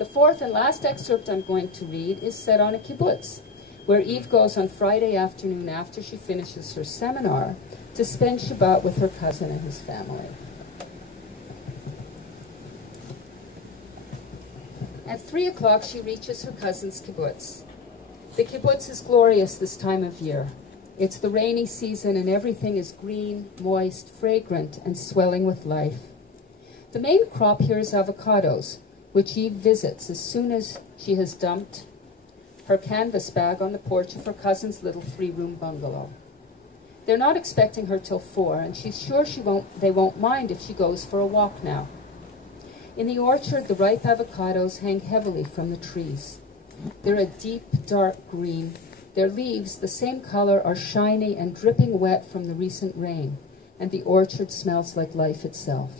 The fourth and last excerpt I'm going to read is set on a kibbutz, where Eve goes on Friday afternoon after she finishes her seminar to spend Shabbat with her cousin and his family. At 3 o'clock, she reaches her cousin's kibbutz. The kibbutz is glorious this time of year. It's the rainy season and everything is green, moist, fragrant, and swelling with life. The main crop here is avocados, which Eve visits as soon as she has dumped her canvas bag on the porch of her cousin's little 3-room bungalow. They're not expecting her till 4, and she's sure they won't mind if she goes for a walk now. In the orchard, the ripe avocados hang heavily from the trees. They're a deep, dark green. Their leaves, the same color, are shiny and dripping wet from the recent rain, and the orchard smells like life itself.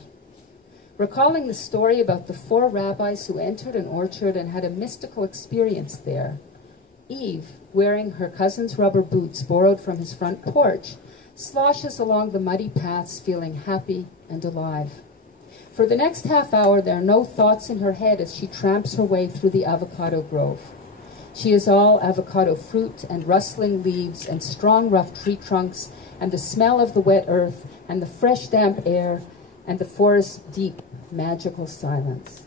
Recalling the story about the 4 rabbis who entered an orchard and had a mystical experience there, Eve, wearing her cousin's rubber boots borrowed from his front porch, sloshes along the muddy paths feeling happy and alive. For the next half hour, there are no thoughts in her head as she tramps her way through the avocado grove. She is all avocado fruit and rustling leaves and strong, rough tree trunks and the smell of the wet earth and the fresh, damp air and the forest's deep, magical silence.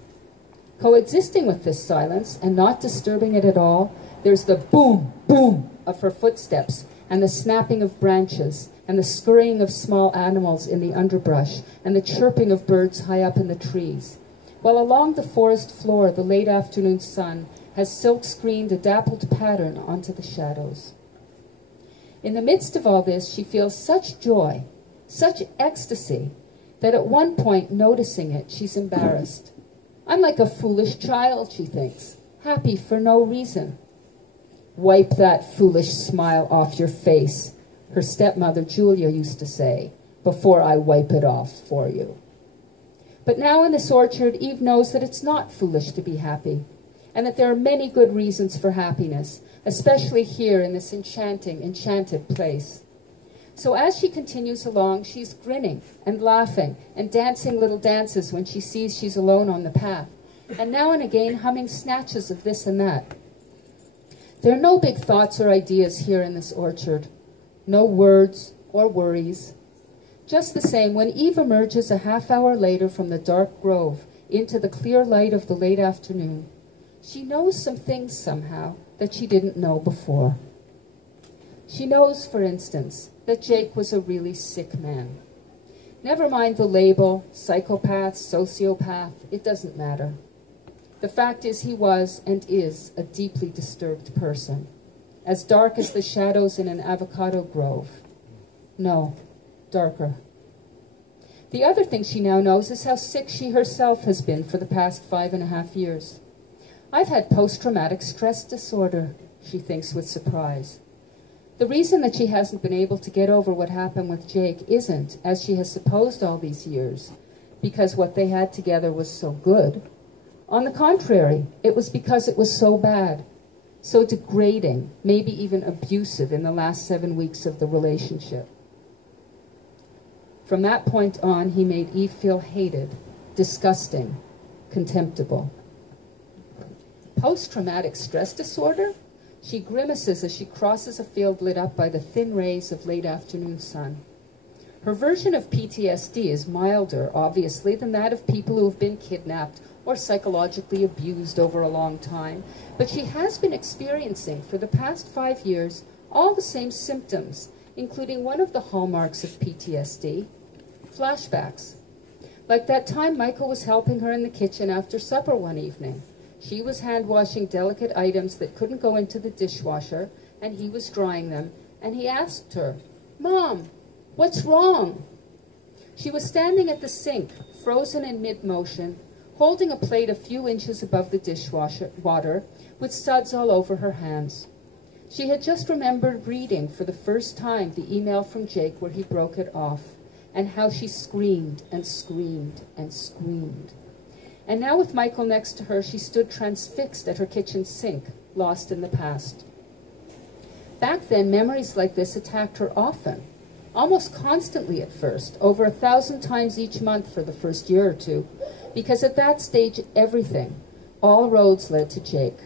Coexisting with this silence and not disturbing it at all, there's the boom, boom of her footsteps and the snapping of branches and the scurrying of small animals in the underbrush and the chirping of birds high up in the trees, while along the forest floor the late afternoon sun has silk-screened a dappled pattern onto the shadows. In the midst of all this, she feels such joy, such ecstasy, that at one point, noticing it, she's embarrassed. I'm like a foolish child, she thinks, happy for no reason. Wipe that foolish smile off your face, her stepmother Julia used to say, before I wipe it off for you. But now in this orchard, Eve knows that it's not foolish to be happy, and that there are many good reasons for happiness, especially here in this enchanted place. So as she continues along, she's grinning and laughing and dancing little dances when she sees she's alone on the path, and now and again humming snatches of this and that. There are no big thoughts or ideas here in this orchard, no words or worries. Just the same, when Eve emerges a half hour later from the dark grove into the clear light of the late afternoon, she knows some things somehow that she didn't know before. She knows, for instance, that Jake was a really sick man. Never mind the label, psychopath, sociopath, it doesn't matter. The fact is he was and is a deeply disturbed person, as dark as the shadows in an avocado grove. No, darker. The other thing she now knows is how sick she herself has been for the past 5.5 years. I've had post-traumatic stress disorder, she thinks with surprise. The reason that she hasn't been able to get over what happened with Jake isn't, as she has supposed all these years, because what they had together was so good. On the contrary, it was because it was so bad, so degrading, maybe even abusive in the last 7 weeks of the relationship. From that point on, he made Eve feel hated, disgusting, contemptible. Post-traumatic stress disorder? She grimaces as she crosses a field lit up by the thin rays of late afternoon sun. Her version of PTSD is milder, obviously, than that of people who have been kidnapped or psychologically abused over a long time, but she has been experiencing, for the past 5 years, all the same symptoms, including one of the hallmarks of PTSD, flashbacks. Like that time Michael was helping her in the kitchen after supper one evening. She was hand-washing delicate items that couldn't go into the dishwasher, and he was drying them, and he asked her, "Mom, what's wrong?" She was standing at the sink, frozen in mid-motion, holding a plate a few inches above the dishwasher water, with suds all over her hands. She had just remembered reading for the first time the email from Jake where he broke it off, and how she screamed and screamed and screamed. And now with Michael next to her, she stood transfixed at her kitchen sink, lost in the past. Back then, memories like this attacked her often, almost constantly at first, over 1,000 times each month for the first year or two, because at that stage, everything, All roads led to Jake.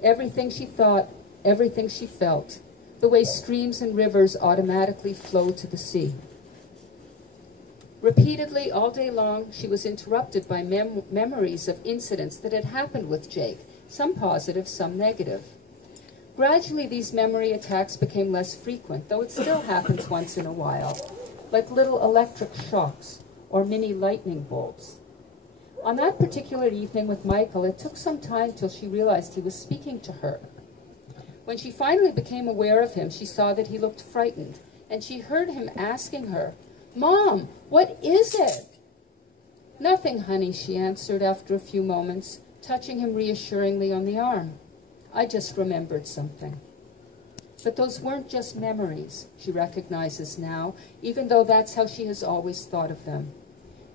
Everything she thought, everything she felt, the way streams and rivers automatically flow to the sea. Repeatedly, all day long, she was interrupted by memories of incidents that had happened with Jake, some positive, some negative. Gradually, these memory attacks became less frequent, though it still happens once in a while, like little electric shocks or mini lightning bolts. On that particular evening with Michael, it took some time till she realized he was speaking to her. When she finally became aware of him, she saw that he looked frightened, and she heard him asking her, "Mom, what is it?" "Nothing, honey," she answered after a few moments, touching him reassuringly on the arm. "I just remembered something." But those weren't just memories, she recognizes now, even though that's how she has always thought of them.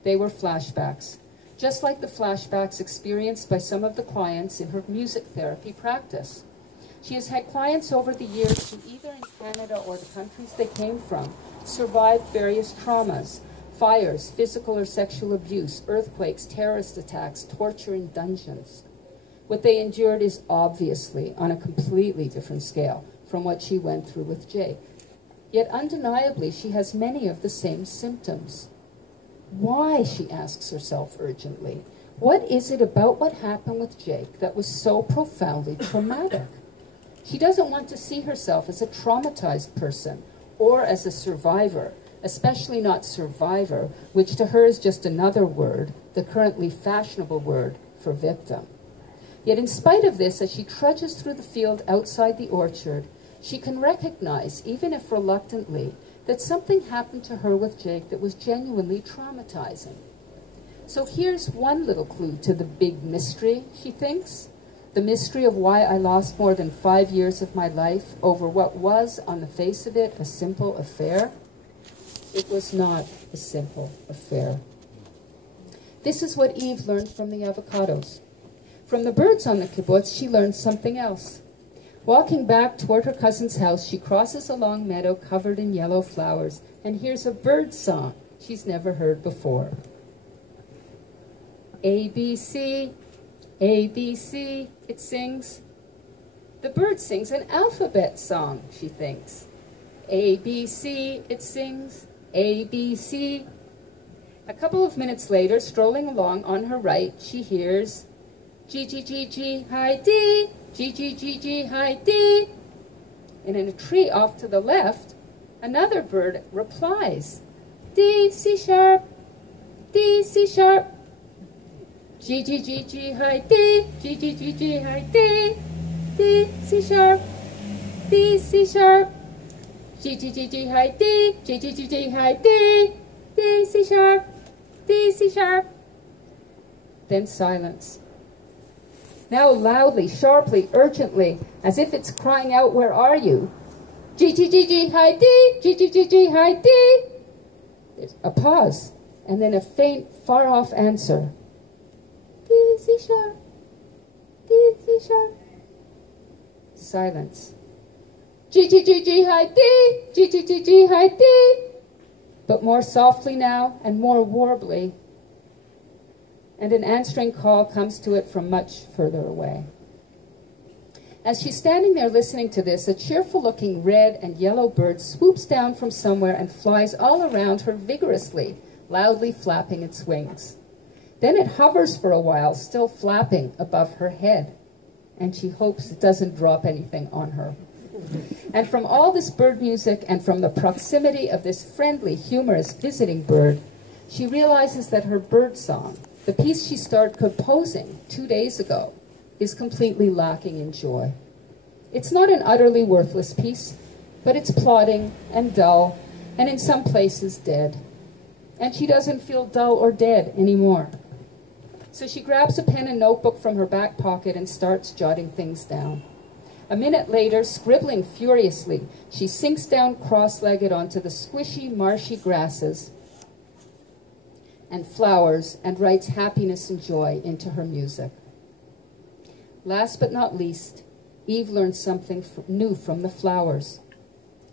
They were flashbacks, just like the flashbacks experienced by some of the clients in her music therapy practice. She has had clients over the years who, either in Canada or the countries they came from, survived various traumas: fires, physical or sexual abuse, earthquakes, terrorist attacks, torture in dungeons. What they endured is obviously on a completely different scale from what she went through with Jake. Yet undeniably, she has many of the same symptoms. Why, she asks herself urgently, what is it about what happened with Jake that was so profoundly traumatic? She doesn't want to see herself as a traumatized person or as a survivor, especially not survivor, which to her is just another word, the currently fashionable word for victim. Yet in spite of this, as she trudges through the field outside the orchard, she can recognize, even if reluctantly, that something happened to her with Jake that was genuinely traumatizing. So here's one little clue to the big mystery, she thinks. The mystery of why I lost more than 5 years of my life over what was, on the face of it, a simple affair. It was not a simple affair. This is what Eve learned from the avocados. From the birds on the kibbutz, she learned something else. Walking back toward her cousin's house, she crosses a long meadow covered in yellow flowers and hears a bird song she's never heard before. A, B, C, A, B, C, it sings. The bird sings an alphabet song, she thinks. A, B, C, it sings. A, B, C. A couple of minutes later, strolling along on her right, she hears G, G, G, G, hi, D, G, G, G, G, hi, D. And in a tree off to the left, another bird replies, D, C sharp, D, C sharp. G, G, G, G, hi, D, G, G, G, G, hi, D, D, C sharp, D, C sharp. G, G, G, G, hi, D, G, G, G, G, hi, D, D, C sharp, D, C sharp. Then silence. Now loudly, sharply, urgently, as if it's crying out, where are you? G, G, G, G, hi, D, G, G, G, G, hi, D. There's a pause, and then a faint, far-off answer. D, C sharp, D, C sharp. Silence. G, G, G, G, hi, D, G, G, G, G, hi, D. But more softly now, and more warbly. And an answering call comes to it from much further away. As she's standing there listening to this, a cheerful-looking red and yellow bird swoops down from somewhere and flies all around her vigorously, loudly flapping its wings. Then it hovers for a while, still flapping above her head, and she hopes it doesn't drop anything on her. And from all this bird music and from the proximity of this friendly, humorous visiting bird, she realizes that her bird song, the piece she started composing 2 days ago, is completely lacking in joy. It's not an utterly worthless piece, but it's plodding and dull, and in some places dead. And she doesn't feel dull or dead anymore. So she grabs a pen and notebook from her back pocket and starts jotting things down. A minute later, scribbling furiously, she sinks down cross-legged onto the squishy, marshy grasses and flowers and writes happiness and joy into her music. Last but not least, Eve learns something new from the flowers.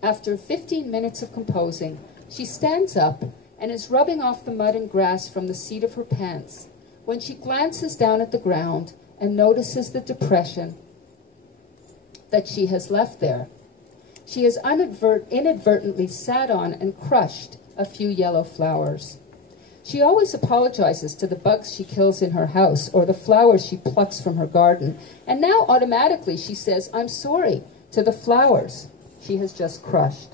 After 15 minutes of composing, she stands up and is rubbing off the mud and grass from the seat of her pants when she glances down at the ground and notices the depression that she has left there. She has inadvertently sat on and crushed a few yellow flowers. She always apologizes to the bugs she kills in her house or the flowers she plucks from her garden, and now automatically she says, "I'm sorry," to the flowers she has just crushed.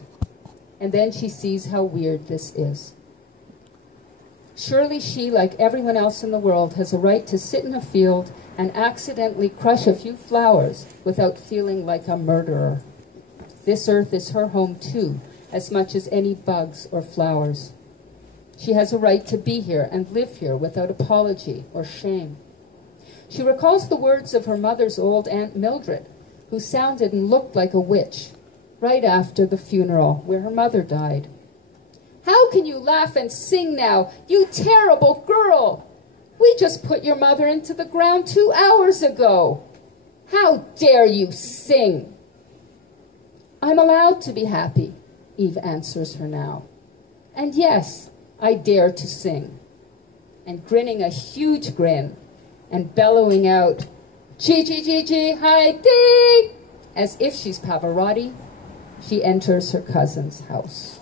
And then she sees how weird this is. Surely she, like everyone else in the world, has a right to sit in a field and accidentally crush a few flowers without feeling like a murderer. This earth is her home too, as much as any bugs or flowers. She has a right to be here and live here without apology or shame. She recalls the words of her mother's old Aunt Mildred, who sounded and looked like a witch, right after the funeral where her mother died. "How can you laugh and sing now, you terrible girl? We just put your mother into the ground 2 hours ago. How dare you sing?" "I'm allowed to be happy," Eve answers her now. "And yes, I dare to sing." And grinning a huge grin and bellowing out, "Chi-chi-chi-chi, hi-dee," as if she's Pavarotti, she enters her cousin's house.